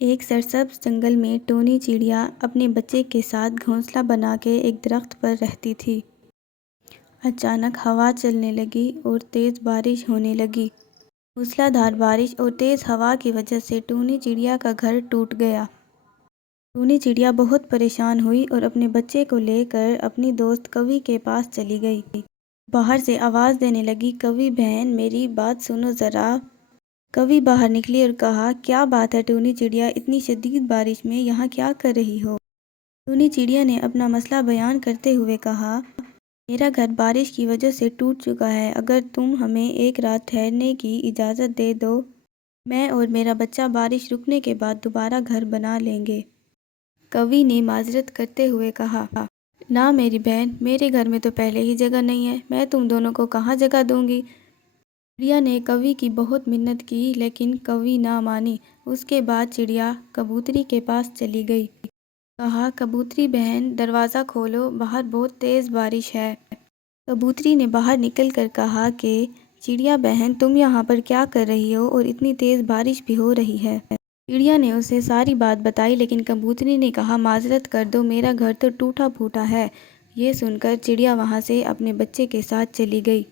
ایک سرسبز جنگل میں ٹونی چڑیا اپنے بچے کے ساتھ گھونسلہ بنا کے ایک درخت پر رہتی تھی۔ اچانک ہوا چلنے لگی اور تیز بارش ہونے لگی۔ موسلا دھار بارش اور تیز ہوا کی وجہ سے ٹونی چڑیا کا گھر ٹوٹ گیا۔ ٹونی چڑیا بہت پریشان ہوئی اور اپنے بچے کو لے کر اپنی دوست کوی کے پاس چلی گئی۔ باہر سے آواز دینے لگی، کوی بہن میری بات سنو ذرا۔ کوی باہر نکلی اور کہا، کیا بات ہے ٹونی چڑیا، اتنی شدید بارش میں یہاں کیا کر رہی ہو؟ ٹونی چڑیا نے اپنا مسئلہ بیان کرتے ہوئے کہا، میرا گھر بارش کی وجہ سے ٹوٹ چکا ہے، اگر تم ہمیں ایک رات ٹھہرنے کی اجازت دے دو، میں اور میرا بچہ بارش رکنے کے بعد دوبارہ گھر بنا لیں گے۔ کوی نے معذرت کرتے ہوئے کہا، نہ میری بہن، میرے گھر میں تو پہلے ہی جگہ نہیں ہے، میں تم دونوں کو کہاں جگہ دوں گی؟ چڑیا نے کوی کی بہت منت کی لیکن کوی نہ مانی۔ اس کے بعد چڑیا کبوتری کے پاس چلی گئی۔ کہا، کبوتری بہن دروازہ کھولو، باہر بہت تیز بارش ہے۔ کبوتری نے باہر نکل کر کہا کہ چڑیا بہن تم یہاں پر کیا کر رہی ہو اور اتنی تیز بارش بھی ہو رہی ہے۔ چڑیا نے اسے ساری بات بتائی لیکن کبوتری نے کہا، معذرت کر دو، میرا گھر تو ٹوٹا پھوٹا ہے۔ یہ سن کر چڑیا وہاں سے اپنے بچے کے ساتھ چلی گئی۔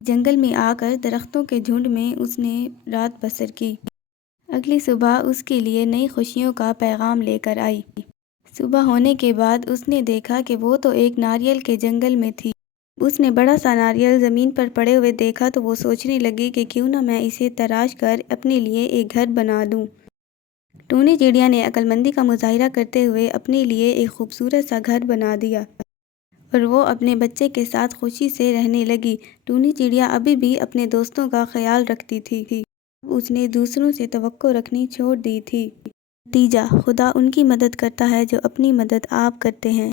جنگل میں آ کر درختوں کے جھنڈ میں اس نے رات بسر کی۔ اگلی صبح اس کے لیے نئی خوشیوں کا پیغام لے کر آئی۔ صبح ہونے کے بعد اس نے دیکھا کہ وہ تو ایک ناریل کے جنگل میں تھی۔ اس نے بڑا سا ناریل زمین پر پڑے ہوئے دیکھا تو وہ سوچنے لگی کہ کیوں نہ میں اسے تراش کر اپنے لیے ایک گھر بنا دوں۔ ٹونی چڑیا نے عقل مندی کا مظاہرہ کرتے ہوئے اپنے لیے ایک خوبصورت سا گھر بنا دیا اور وہ اپنے بچے کے ساتھ خوشی سے رہنے لگی۔ ٹونی چڑیا ابھی بھی اپنے دوستوں کا خیال رکھتی تھی، اب اس نے دوسروں سے توقع رکھنی چھوڑ دی تھی۔ نتیجہ، خدا ان کی مدد کرتا ہے جو اپنی مدد آپ کرتے ہیں۔